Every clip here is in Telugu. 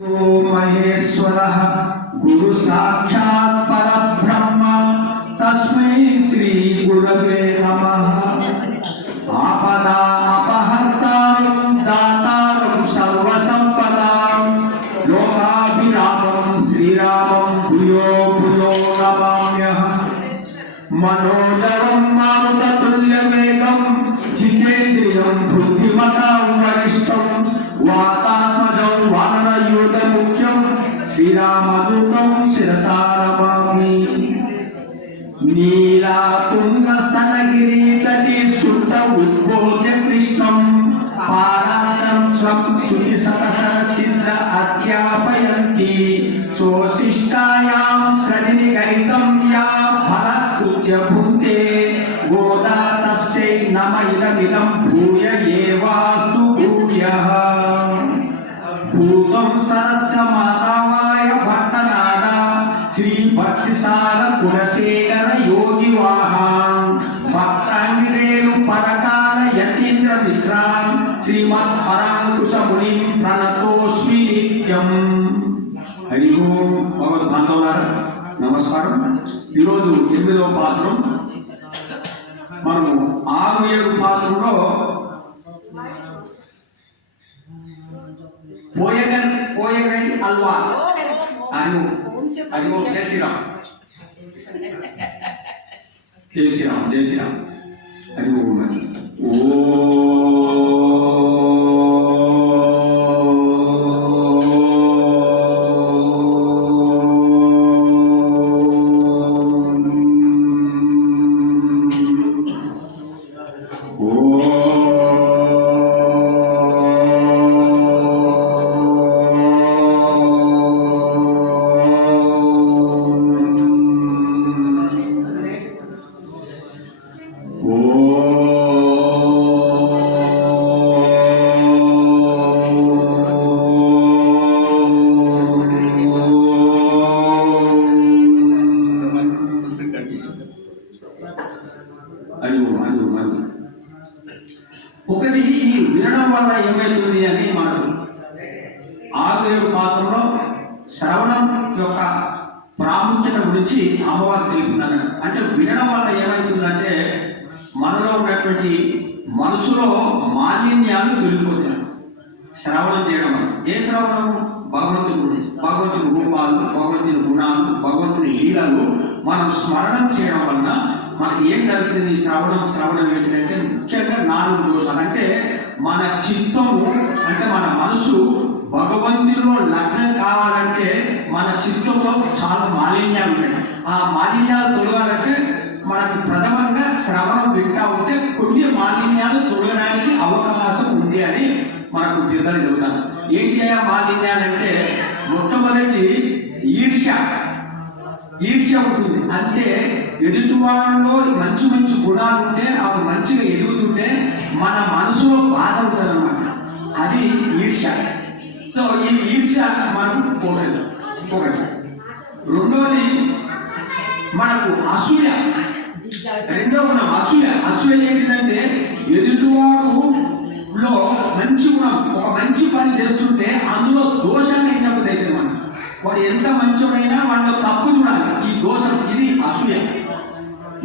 महेश्वरः गुरु साक्षात् परब्रह्म तस्मै श्री गुरवे नमः। आपदापहर्तारं दातारं सर्वसम्पदां लोकाभिरामं श्रीरामं भूयो भूयो नमाम्यहम्। मनोजवं मारुततुल्यवेगं जितेन्द्रियं बुद्धिमतां वरिष्ठं वातात्मजं वानरयूथमुख्यं श्रीरामदूतं शिरसा नमामि। नीलातुङ्गस्तनगिरितटे सुप्त उद्बोध्य कृष्णं पाराचं स्वं श्रुतिसहस्रसिद्ध अध्यापयन्ति सोऽशिष्टायां सृजनिगणितं या फलकृत्य भुङ्क्ते गोदा तस्यै नम इदमिदं भूय एवास्तु भूयः। भूतं सरच्च मातावाय भट्टनादा श्री भक्तिसार कुलशेखर योगी वाहां भक्तांगिरेणु परकाल यतीन्द्र मिश्रां श्रीमत् परांकुश मुनिं प्रणतोस्मि नित्यं। हरि ओम भगवत बांधवुलारा నమస్కారం। ఈరోజు 8వ పాసరం మనము 6-7 పాసరంలో పోయగై అల్వా అని జై శ్రీరామ్ జై శ్రీరామ్ జై శ్రీరామ్ అని ఓ ఒకటి ఈ వినడం వల్ల ఏమైతుంది అని మనకు 6-7 పాసంలో శ్రవణం యొక్క ప్రాముఖ్యత గురించి అమ్మవారు తెలుపుతున్నారు. అంటే వినడం వల్ల ఏమైతుందంటే మనలో ఉన్నటువంటి మనసులో మాలిన్యాలు తొలగిపోతున్నాయి శ్రవణం చేయడం వల్ల. ఏ శ్రవణం? భగవంతుని గురించి, భగవంతుని రూపాలు, భగవంతుని గుణాలు, భగవంతుని లీలలు మనం స్మరణం చేయడం వలన మనకి ఏం జరుగుతుంది? శ్రవణం ఏంటంటే ముఖ్యంగా 4 దోషాలు. అంటే మన చిత్తము అంటే మన మనసు భగవంతునిలో లగ్నం కావాలంటే మన చిత్తంలో చాలా మాలిన్యాలు ఉన్నాయి. ఆ మాలిన్యాలు తొలగాలంటే మనకు ప్రథమంగా శ్రవణం వింటా ఉంటే కొన్ని మాలిన్యాలు తొలగడానికి అవకాశం ఉంది అని మనకు పెద్దలు చెబుతారు. ఏంటి ఆ మాలిన్యాలంటే మొట్టమొదటి ఈర్ష్య ఉంటుంది. అంటే ఎదుటివాళ్ళలో మంచి గుణాలు ఉంటే అవి మంచిగా ఎదుగుతుంటే మన మనసులో బాధ ఉంటుంది అన్నమాట. అది ఈర్ష్య. సో ఈ ఈర్ష్య మనకు పోగదు. రెండోది మనకు అసూయ. రెండో గుణం అసూయ ఏంటిదంటే ఎదుటివాడులో మంచి గుణం, ఒక మంచి పని చేస్తుంటే అందులో దోషాన్ని చెప్పదైతే మనం వాడు ఎంత మంచివాడైనా వాడిలో తప్పు చూడాలి. ఈ దోషం, ఇది అసూయ.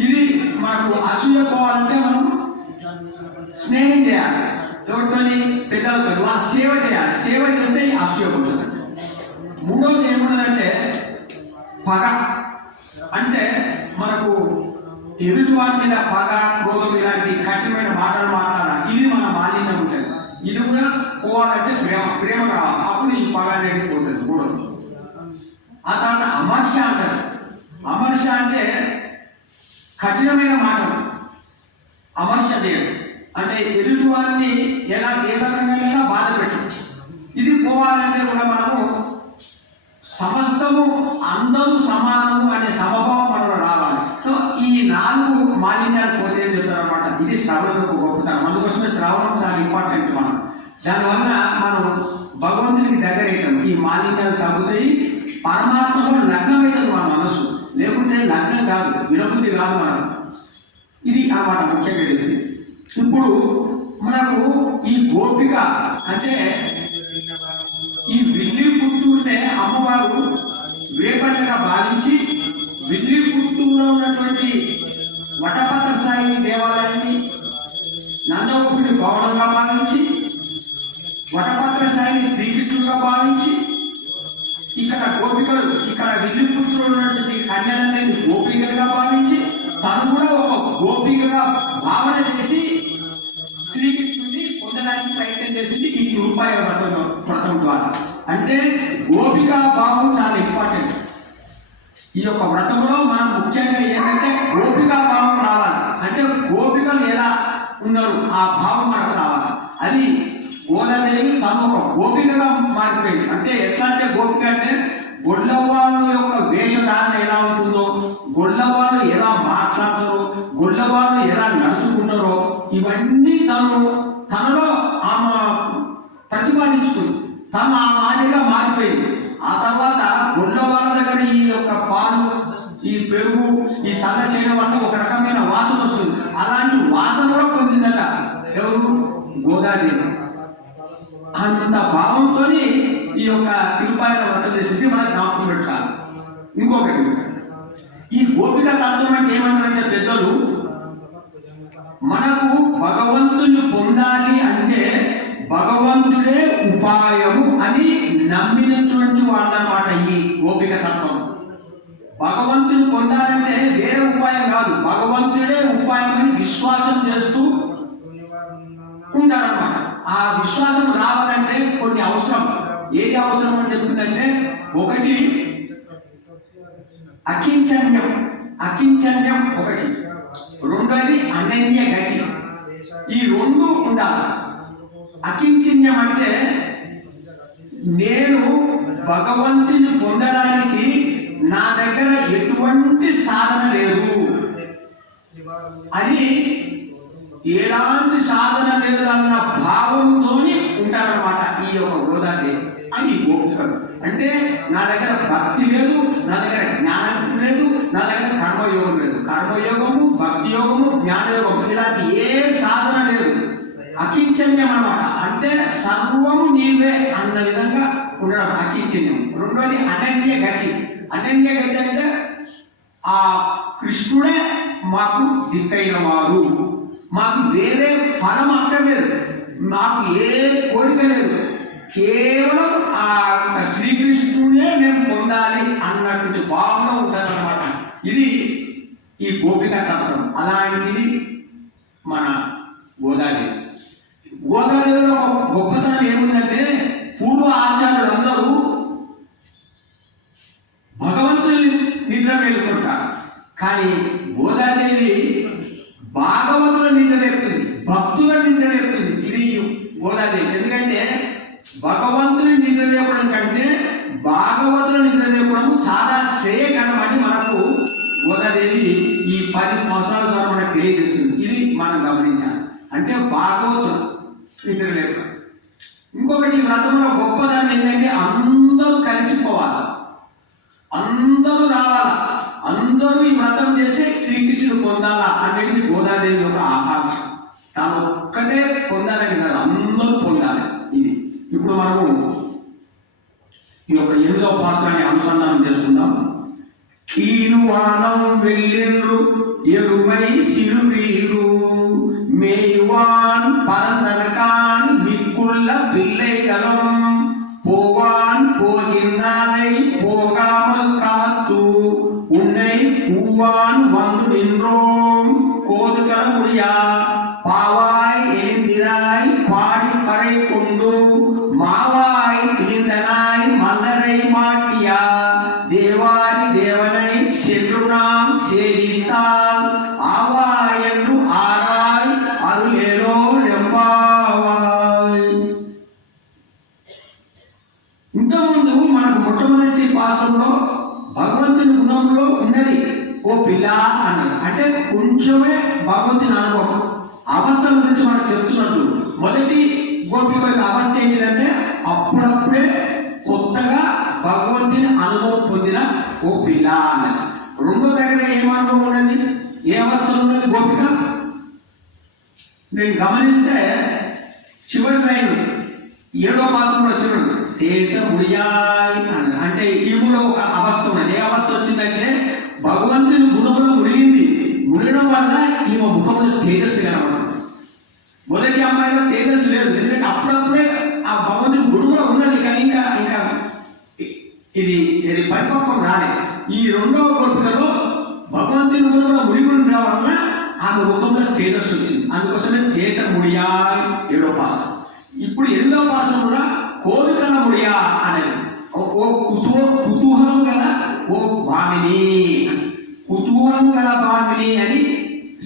ఇది మనకు అసూయ పోవాలంటే మనం స్నేహం చేయాలి, ఎవరితోని పెద్దలతో వాళ్ళ సేవ చేయాలి. సేవ చేస్తే అసూయ పోతుంది. మూడోది ఏమున్నదంటే పగ. అంటే మనకు ఎదుటి వారి మీద పగ, క్రోధం ఇలాంటి కఠినమైన మాటలు మాట్లాడాలి. ఇది మన మాలిన్యం ఉంటుంది. ఇది కూడా పోవాలంటే ప్రేమ కావాలి. అప్పుడు ఈ పగ అనేది పోతుంది. మూడోది. ఆ తర్వాత అమర్ష అంటారు. అమర్ష అంటే కఠినమైన మాటలు, అమర్ష చేయడం. అంటే ఎదుటి వారిని ఏ రకంగా బాధ పెట్టడం. ఇది పోవాలంటే కూడా మనము సమస్తము అందరూ సమానము అనే సమభావం మనలో రావాలి. సో ఈ 4 మాలిన్యాలు పోతే ఏం చెప్తారు అనమాట. ఇది శ్రవణం యొక్క గొప్పతనం. అందుకోసమే శ్రవణం చాలా ఇంపార్టెంట్. మనం దానివల్ల మనం భగవంతునికి దగ్గర అవుతాం. ఈ మాలిన్యాలు తగ్గుతాయి. పరమాత్మలో లగ్నం అవుతుంది మన మనసు. లేకుంటే లగ్నం కాదు, వినబుద్ధి కాదు మనకు. ఇది అన్నమాట ముఖ్యంగా చెప్పింది. ఇప్పుడు మనకు ఈ గోపిక అంటే ఈ విల్లి పుట్టు అమ్మవారు వేపండగా భావించి విల్లిపుత్తూరులో ఉన్నటువంటి వటపత్ర సాయి దేవాలయాన్ని నందవకుడిని భవనంగా భావించి వటపత్ర సాయిని శ్రీకృష్ణుడుగా భావించి ఇక్కడ గోపికలు ఇక్కడ విల్లిపుత్తూరులో ఉన్నటువంటి కన్యలందరినీ గోపికలుగా భావించి తను కూడా ఒక గోపికగా భావన చేసి శ్రీకృష్ణుడిని పొందడానికి ప్రయత్నం చేసింది ఈ రూపాయ వ్రతం ద్వారా. అంటే గోపికా భావం చాలా ఇంపార్టెంట్. ఈ యొక్క వ్రతంలో మనం ముఖ్యంగా ఏంటంటే గోపికా భావం రావాలి. అంటే గోపికలు ఎలా ఉన్నారు ఆ భావం మనకు రావాలి. అది గోదాదేవి తను ఒక గోపికగా మారిపోయింది. అంటే ఎట్లా అంటే గోపిక అంటే గొల్లవాళ్ళు యొక్క వేషధారణ ఎలా ఉంటుందో, గొల్లవాళ్ళు ఎలా మాట్లాడతారో, గొల్లవాళ్ళు ఎలా నడుచుకుంటారో ఇవన్నీ తనలో ఆమె ప్రతిపాదించుకుంది. తను ఆ మాదిరిగా మారిపోయింది. ఆ తర్వాత గొల్లవాళ్ళ దగ్గర ఈ యొక్క పాలు, ఈ పెరుగు, ఈ చల్ల చేయడం వల్ల ఒక రకమైన వాసన వస్తుంది. అలాంటి వాసన కూడా పొందిందట ఎవరు? గోదాదేవి. అంత భావంతో ఈ యొక్క తిరుపాయల వ్రతం చేసింది మనకు జ్ఞాపకం పెట్టాలి. ఇంకొకటి, ఈ గోపిక తత్వం అంటే ఏమంటారంటే పెద్దలు, మనకు భగవంతుని పొందాలి అంటే భగవంతుడే ఉపాయము అని నమ్మినటువంటి వాళ్ళన్నమాట ఈ గోపిక తత్వం. భగవంతుని పొందాలంటే వేరే ఉపాయం కాదు, భగవంతుడే ఉపాయం అని విశ్వాసం చేస్తూ ఉంటారన్నమాట. ఆ విశ్వాసం రావాలంటే కొన్ని అవసరం. ఏది అవసరం అని చెప్తుందంటే, ఒకటి అకించన్యం ఒకటి, రెండోది అనన్య గతి. ఈ రెండు ఉండాలి. అకించన్యం అంటే నేను భగవంతుని పొందడానికి నా దగ్గర ఎటువంటి సాధన లేదు అని, ఎలాంటి సాధన లేదు అన్న భావంతో ఉంటారన్నమాట ఈ యొక్క గోదాదేవి అని గోపికలు. అంటే నా దగ్గర భక్తి లేదు, నా దగ్గర జ్ఞానం లేదు, నా దగ్గర కర్మయోగం లేదు. కర్మయోగము, భక్తి యోగము, జ్ఞానయోగము ఇలాంటి ఏ సాధన లేదు. అకించన్యం అన్నమాట. అంటే సర్వము నీవే అన్న విధంగా ఉండడం అకించన్యం. రెండోది అనన్య గతి. అనన్య గతి అంటే ఆ కృష్ణుడే మాకు దిక్కైన వారు, మాకు వేరే ఫలం అక్కర్లేదు, మాకు ఏ కోరిక లేదు, కేవలం ఆ శ్రీకృష్ణుడే మేము పొందాలి అన్నటువంటి భావన ఉంటారన్నమాట. ఇది ఈ గోపిక తత్వం. అలాంటిది మన గోదాదేవి. గోదాదేవిలో ఒక గొప్పతనం ఏముందంటే, పూర్వ ఆచార్యులందరూ భగవంతుని నిద్ర మేలుకుంటారు, కానీ గోదాదేవి భాగవతుల నిద్ర లేపుతుంది, భక్తుల నిద్ర లేపుతుంది. ఇది గోదాదేవి. ఎందుకంటే భగవంతుని నిద్ర లేపడం కంటే భాగవతుల నిద్ర లేపడం చాలా శ్రేయకరమని మనకు గోదాదేవి ఈ 10 సంవత్సరాల ద్వారా మనకు తెలియజేస్తుంది. ఇది మనం గమనించాలి. అంటే భాగవతుల నిద్ర లేపడం. ఇంకొకటి, వ్రతంలో గొప్పదాన్ని ఏంటంటే అందరూ కలిసిపోవాలి, అందరూ రావాలా, అందరూ ఈ వ్రతం చేసి శ్రీకృష్ణుడు పొందాలా అనేది గోదాదేవి యొక్క ఆకాంక్ష. తాను ఒక్కటే పొందాలని కాదు, అందరూ పొందాలి. ఇది ఇప్పుడు మనము ఈ యొక్క 8వ పాఠాన్ని అనుసంధానం చేసుకుందాం. కీనువానం వెళ్ళిండ్రు ఎరుమై సిరువీడు మేయువాన్ పరందనకాన్ మిక్కుళ్ళ పిల్లైదలం పోవాన్ పోగిన్నాలై పోగాமல் காத்து உன்னை கூவான் வந்து நின்றோம் கோதுகல முடியா பாவாய் எழுந்திராய் பாடி பறை கொண்டு மாவாய் தீர்ந்தனாய் மல்லரை மாட்டியா தேவாரி தேவனை சென்று நாம் சேவித்தால் ஆவா என்று ஆராய் அருளேலோ రెంబావాయ్. ఇంతకుముందు మనకు మొట్టమొదటి పాఠంలో భగవంతుని గుణంలో ఉన్నది ఓ పిల్ల అన్నది. అంటే కొంచెమే భగవంతుని అనుభవం అవస్థల గురించి మనకు చెప్తున్నట్టు. మొదటి గోపిక యొక్క అవస్థ ఏంటిదంటే అప్పుడప్పుడే కొత్తగా భగవంతుని అనుభవం పొందిన ఓ పిల్ల అన్నది. రెండో దగ్గర ఏం అనుభవం ఉన్నది, ఏ అవస్థలో ఉన్నది గోపిక? నేను గమనిస్తే చివరి లైన్ 7వ పాఠంలో చివరి దేశ ముడియాయ్ అన్నది. అంటే అంటే ఈమెలో ఒక అవస్థ ఉన్నది. ఏ అవస్థ వచ్చిందంటే భగవంతుని గుణంలో మునిగింది. మునగడం వల్ల ఈమె ముఖంలో తేజస్సు కనబడుతుంది. మొదటి అమ్మాయిలో తేజస్సు లేదు, ఎందుకంటే అప్పుడప్పుడే ఆ భగవంతుని గుణంలో ఉన్నది, కానీ ఇంకా ఇంకా ఇది పరిపక్వం రాలేదు. ఈ రెండవ గోపికలో భగవంతుని గుణంలో మునిగి ఉండడం వల్ల ఆమె ముఖంలో తేజస్సు వచ్చింది. అందుకోసమే తేజ ముడియా 7వ పాసం. ఇప్పుడు 8వ పాసం కూడా కోరికల ముడియా అనేది ఓ కుతూహలం గల ఓ భామిని, కుతూహలం గల భామిని అని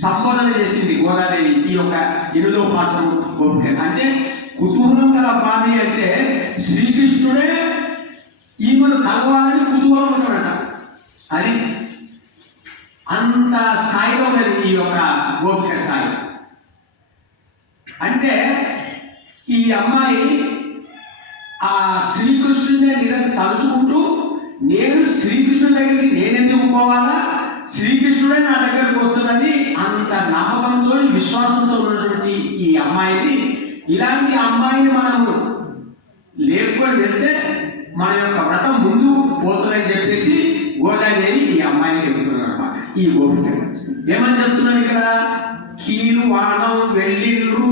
సంబోధన చేసింది గోదాదేవి ఈ యొక్క 8వ పాసం గోపిక. అంటే కుతూహలం గల భామిని అంటే శ్రీకృష్ణుడే ఈమెను కలవాలని కుతూహలం ఉన్నాడట. అది అంత స్థాయిలో ఉన్నది ఈ యొక్క గోపిక స్థాయి. అంటే ఈ అమ్మాయి ఆ శ్రీకృష్ణుడిని తలుచుకుంటూ నేను శ్రీకృష్ణుడి దగ్గరికి నేనెందుకు పోవాలా, శ్రీకృష్ణుడే నా దగ్గరకు వస్తుందని అంత నమ్మకంతో విశ్వాసంతో ఉన్నటువంటి ఈ అమ్మాయిని, ఇలాంటి అమ్మాయిని మనము లేపుకొని వెళ్తే మన యొక్క వ్రతం ముందు పోతుందని చెప్పేసి గోదాదేవి ఈ అమ్మాయిని చెప్తున్నారు అనమాట. ఈ గోపిక ఏమని చెప్తున్నారు ఇక్కడ? కీలువాణం వెళ్ళిండ్రు.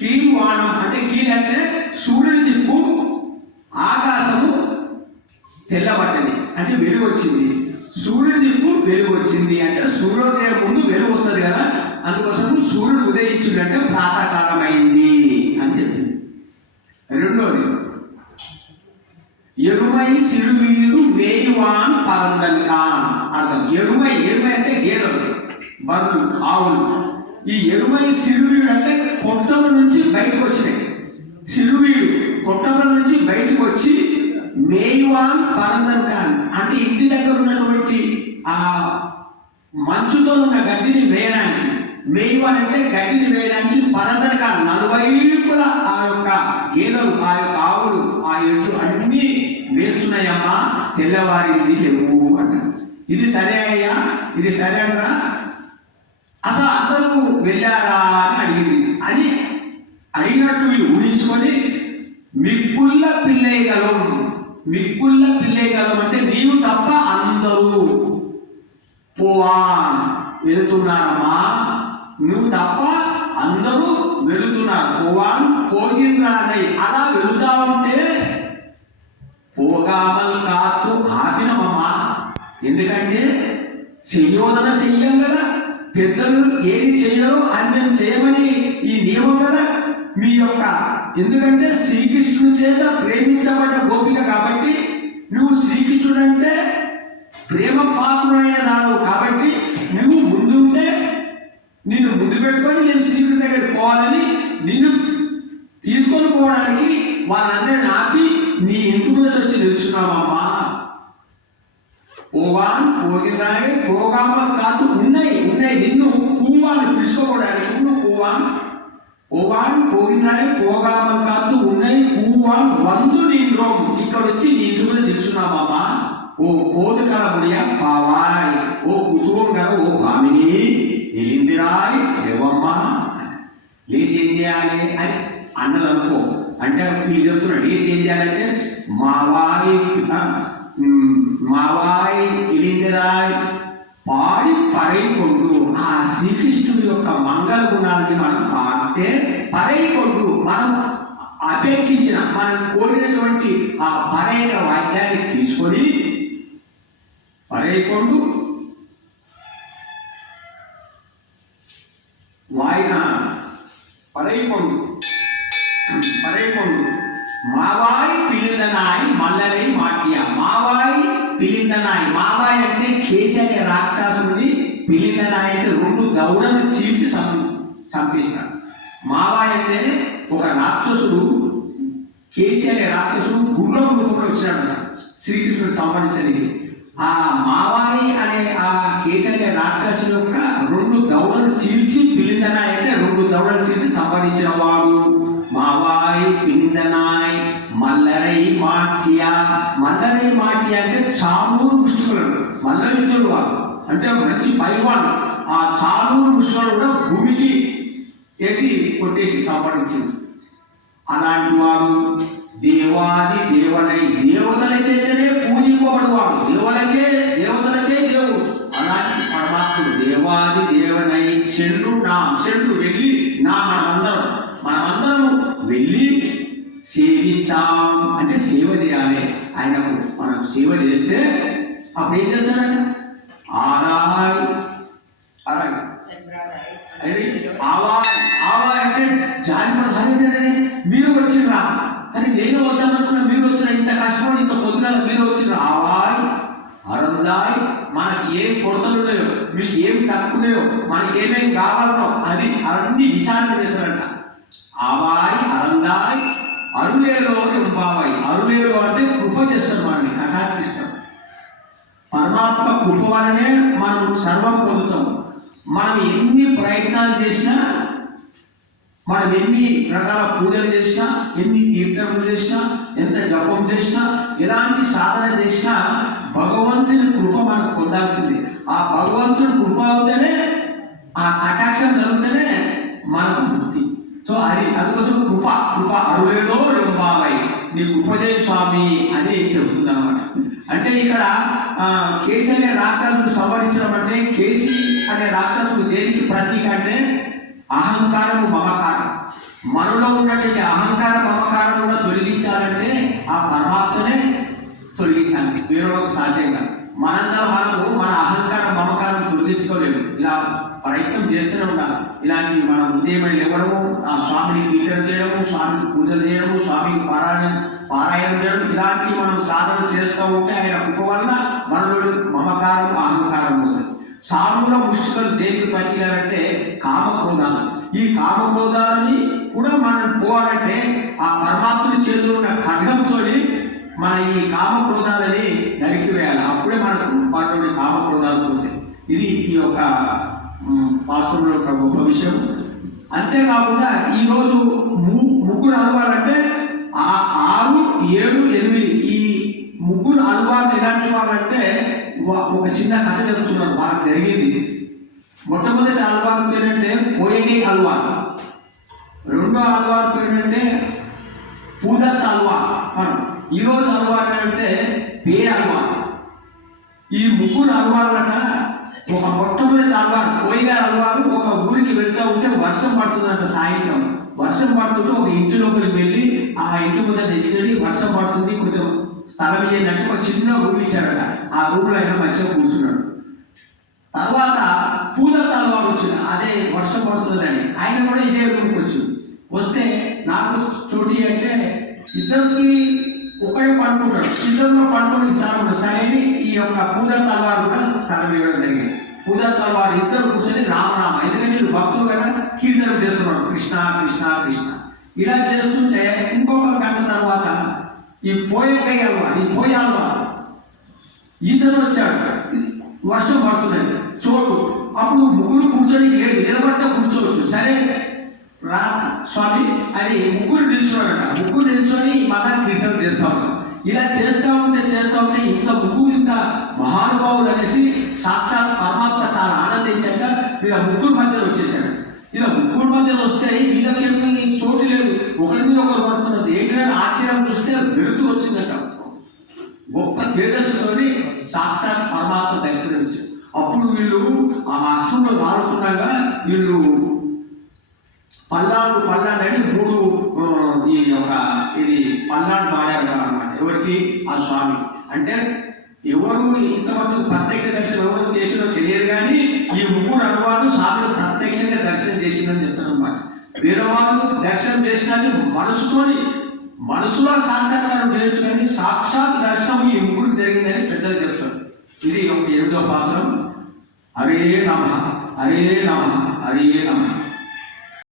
కీలువాణం అంటే కీలు అంటే సూర్యుని దిక్కు ఆకాశము తెల్లబడ్డది అంటే వెలుగు వచ్చింది. సూర్యుని దిక్కు వెలుగు వచ్చింది అంటే సూర్యోదయం ముందు వెలుగు వస్తుంది కదా, అందుకోసం సూర్యుడు ఉదయించిందంటే ప్రాతకాలం అయింది అని చెప్పింది. రెండోది ఎరుమై సిరువీరు వేయువాన్ పరందలికాన్ అర్థం. ఎరుమై అంటే గేదెలు, బర్రెలు, ఆవులు. ఈ ఎరుమై సిరువీడు అంటే కొట్టల నుంచి బయటకు వచ్చినాయి. సిరువీడు కొట్టల నుంచి బయటకు వచ్చి మేయువాన్ పరందలికాన్ అంటే ఇంటి దగ్గర ఉన్నటువంటి ఆ మంచుతో ఉన్న గడ్డిని వేయడానికి, మేయువాన్ అంటే గడ్డిని వేయడానికి పరందలికాన్ నలువైపుల ఆ యొక్క గేదెలు, ఆ యొక్క ఆవులు, ఆ ఎట్లు అన్నీ వేస్తున్నాయమ్మా, తెల్లవారింది లేవు అంటారు. ఇది సరే అయ్యా, ఇది సరే అంటారా, అసలు అందరూ వెళ్ళారా అని అడిగింది. అని అడిగినట్టు వీళ్ళు ఊహించుకొని మిక్కుళ్ళ పిల్లయ్యగలం, మిక్కుళ్ళ పిల్లయ్యగలం అంటే నీవు తప్ప అందరూ పోవా వెళుతున్నారమ్మా, నువ్వు తప్ప అందరూ వెళుతున్నారు. పోవాన్ పోగిన్రానై అలా వెళుతా ఉంటే పోగామల్ కాత్తు ఆపినమమ్మా. ఎందుకంటే చెయ్యోదన చెయ్యం కదా, పెద్దలు ఏది చెయ్యరో అది మేము చేయమని ఈ నియమం కదా మీ యొక్క. ఎందుకంటే శ్రీకృష్ణుడి చేత ప్రేమించబడ్డ గోపిక కాబట్టి, నువ్వు శ్రీకృష్ణుడు అంటే ప్రేమ పాత్రుడైన దావు కాబట్టి నువ్వు ముందుంటే నిన్ను ముందు పెట్టుకొని నేను శ్రీకృష్ణుడి దగ్గరికి పోవాలని నిన్ను తీసుకొని పోవడానికి వాళ్ళందరినీ ఆపి నీ ఇంటి మీద వచ్చి నిల్చున్నామమ్మా. పోవాన్ పోగినాయి పోగామ కాదు ఉన్నాయి నిన్ను కూవాను పిలుచుకోవడానికి నువ్వు పోవాన్ పోవాన్ పోగినాయి పోగామ కాదు ఉన్నాయి కూవాన్ వందు నిన్ను ఇక్కడ వచ్చి నీ ఇంటి మీద నిల్చున్నామమ్మా. ఓ కోదకరముడియా పావాయ్, ఓ కుతువంగర ఓ భామిని ఎలిందిరాయ్ రేవమ్మా, లేచి ఏం చేయాలి అని అన్నది అనుకో. అంటే మీరు చెప్తున్నాడు లేచి ఏం చేయాలంటే మావాయ్ ఇలిందిరాయ్ పాడి పడైకొండు. ఆ శ్రీకృష్ణుడి యొక్క మంగళ గుణాలని మనం పాడితే పడైకొండు, మనం అపేక్షించిన మనం కోరినటువంటి ఆ పరైన వాయిద్యాన్ని తీసుకొని పడైకొండు వాయిన పడైకొండు మావాయి పిలిందనాయ్ మల్లలై మాటియా. మావాయి పిలిందనాయ్, మావాయి అంటే కేసి అనే రాక్షసుడిని, పిలిందనాయ్ అంటే 2 దౌడలు చీల్చి చంపేసినాడు. మావాయి అంటే ఒక రాక్షసుడు, కేసి అనే రాక్షసుడు గుర్రం రూపంలో వచ్చినాడు శ్రీకృష్ణుడు చంపడించడానికి. ఆ మావాయి అనే ఆ కేసి అనే రాక్షసుడు యొక్క 2 దౌడలు చీల్చి, పిలిందనాయ్ అంటే 2 దౌడలు చీల్చి సంపాదించిన వాడు. మావాయి పిలిందనాయ్ మల్లరై మాటియా. మల్లరై మాటియా అంటే చాలూరు ముష్టికులు, మల్ల యుద్ధులు వాడు అంటే మంచి పైవాడు. ఆ చాలూరు ముష్టికులు కూడా భూమికి వేసి కొట్టేసి సంపాదించింది. అలాంటి వాడు దేవాది దేవనై దేవతల చేతనే సేవ చేయాలి. ఆయనకు మనం సేవ చేస్తే అప్పుడు ఏం చేస్తాడు? ఆరాయ్ ఆరాయ్ ఆవాయ్ ఆవాయ్ అంటే జాలిపడే మీరు వచ్చిండ్రా, కానీ నేను వద్దామనుకున్నా మీరు వచ్చిన, ఇంత కష్టపడి ఇంత పొద్దున మీరు వచ్చిండ్రా. ఆవాయ్ అరందాయ్, మనకి ఏం కొరతలు ఉన్నాయో, మీకు ఏం తక్కువన్నాయో, మనకి ఏమేమి కావాలనో అది అవన్నీ విచారణ చేస్తారంట. ఆవాయ్ అరందాయ్ అరులేలో ఎంబావాయ్. అరులేలో అంటే కృప చేస్తాం, మనల్ని కటాక్షిస్తాం. పరమాత్మ కృప వలనే మనం సర్వం పొందుతాం. మనం ఎన్ని ప్రయత్నాలు చేసినా, మనం ఎన్ని రకాల పూజలు చేసినా, ఎన్ని తీర్థములు చేసినా, ఎంత జపం చేసినా, ఎలాంటి సాధన చేసినా భగవంతుని కృప మనకు పొందాల్సింది. ఆ భగవంతుని కృప అవుతేనే, ఆ కటాక్షం కలిగితేనే మనకు ముక్తి. సో అందుకోసం కృప అరులేదో రెంబావై, నీ కృప చేయి స్వామి అని చెబుతుంది అన్నమాట. అంటే ఇక్కడ కేసి అనే రాక్షసుడు సంవరించడం అంటే, కేసి అనే రాక్షసుడు దేనికి ప్రతీక అంటే అహంకారము మమకారం. మనలో ఉన్నటువంటి అహంకార మమకారం కూడా తొలగించాలంటే ఆ పరమాత్మనే తొలగించాలి, వేరొక సాధ్యంగా. మనము మన అహంకార మమకారం తొలగించుకోలేము. ఇలా ప్రయత్నం చేస్తూనే ఉండాలి. ఇలాంటి మన ఉదయమై లేవడము, ఆ స్వామిని కీర్తన చేయడము, స్వామికి పూజలు చేయడము, స్వామికి పారాయణం చేయడం, ఇలాంటి మనం సాధన చేస్తూ ఉంటే ఆయన కృప వలన మనలో మమకారం అహంకారం ఉంది. సాముల ముష్టికలు దేనికి పట్టిగారంటే కామక్రోధాలు. ఈ కామక్రోధాలని కూడా మనం పోవాలంటే ఆ పరమాత్ముని చేతిలో ఉన్న ఖడ్గంతో మన ఈ కామక్రోధాలని నరికివేయాలి. అప్పుడే మనకు వాటి కామక్రోధాలు పోతాయి. ఇది ఈ యొక్క పాశ్రంలో ఒక గొప్ప విషయం. అంతేకాకుండా ఈరోజు ముగ్గురు అలవాలంటే 6, 7, 8 ఈ ముగ్గురు అలవాళ్ళు ఎలాంటి వాళ్ళంటే ఒక చిన్న కథ చెబుతున్నారు, వాళ్ళకి జరిగింది. మొట్టమొదటి అలవారు పేరంటే పోయగే అలవారు, రెండో అలవారు పేరంటే పూదత్త అలవారు, ఈరోజు అలవారు అంటే పే అలవారు. ఈ ముగ్గురు అలవారులట ఒక మొట్టమొదటి అలవారు పోయిగా అలవారు ఒక ఊరికి వెళ్తూ ఉంటే వర్షం పడుతుందంట. సాయంత్రం వర్షం పడుతుంటే ఒక ఇంటి లోపలికి వెళ్ళి ఆ ఇంటి ముందర తెచ్చి వర్షం పడుతుంది, కొంచెం స్థలం ఏంటంటే ఒక చిన్న రూమ్ ఇచ్చారట. ఆ రూమ్లో ఆయన మంచిగా కూర్చున్నాడు. తర్వాత పూదత్త అలవారు వచ్చింది, అదే వర్షం పడుతుందని. ఆయన కూడా ఇదే రూమ్కి వచ్చింది. వస్తే నాకు చోటి అంటే ఇద్దరికి ఒకడే పండుకుంటాడు, ఇద్దరు పండుకొని స్థలం ఉండదు. సరే ఈ యొక్క పూదత్త అలవారు కూడా స్థలం ఇవ్వడం జరిగింది. పూదత్త అలవారు ఇద్దరు కూర్చొని రామరామ, ఎందుకంటే వీళ్ళు భక్తులు కదా కీర్తనం చేస్తున్నాడు, కృష్ణ కృష్ణ కృష్ణ. ఇలా చేస్తుంటే ఇంకొక గంట తర్వాత ఈ పోయకయ్య అలవారు, ఈ పోయ అలవారు ఈతను వచ్చాడు. వర్షం పడుతుందండి చోటు. అప్పుడు ముగ్గురు కూర్చొని లేదు, నిలబడితే కూర్చోవచ్చు. సరే రా స్వామి అని ముగ్గురు నిల్చున్నాడట. ముగ్గురు నిల్చొని మళ్ళా కీర్తన చేస్తూ ఉంటాం. ఇలా చేస్తూ ఉంటే ఇంత ముగ్గురు ఇంత మహానుభావులు అనేసి సాక్షాత్ పరమాత్మ చాలా ఆనందించాక వీళ్ళ ముగ్గురు మధ్యలో వచ్చేసాడు. ఇలా ముగ్గురు మధ్యలో వస్తే వీళ్ళకేమి చోటు లేదు, ఒకరి మీద ఒకరు పడుతున్నది. ఏంటంటే ఆశ్చర్యం చూస్తే వెలుతూ వచ్చిందట. గొప్ప తేజస్సుతో సాక్షాత్ పరమాత్మ దర్శనమిచ్చారు. అప్పుడు వీళ్ళు ఆ అశ్వంలో మారుతుండగా వీళ్ళు పల్లాడు అని 3 ఈ యొక్క ఇది పల్లాడు పాడారు అన్నమాట. ఎవరికి? ఆ స్వామి. అంటే ఎవరు ఇంతవరకు ప్రత్యక్ష దర్శనం ఎవరు చేసినో తెలియదు, కానీ ఈ ముగ్గురు అనువాళ్ళు స్వామిని ప్రత్యక్షంగా దర్శనం చేసిందని చెప్తారు అన్నమాట. వేరే వాళ్ళు దర్శనం చేసినది మనసులో సాక్షాత్కారం చేయొచ్చు, కానీ సాక్షాత్ దర్శనం ఈ ముగ్గురికి జరిగిందని పెద్దలు చెప్తారు. ఇది ఒక 8వ పాసరం. హరే నమః హరే నమః హరే నమః.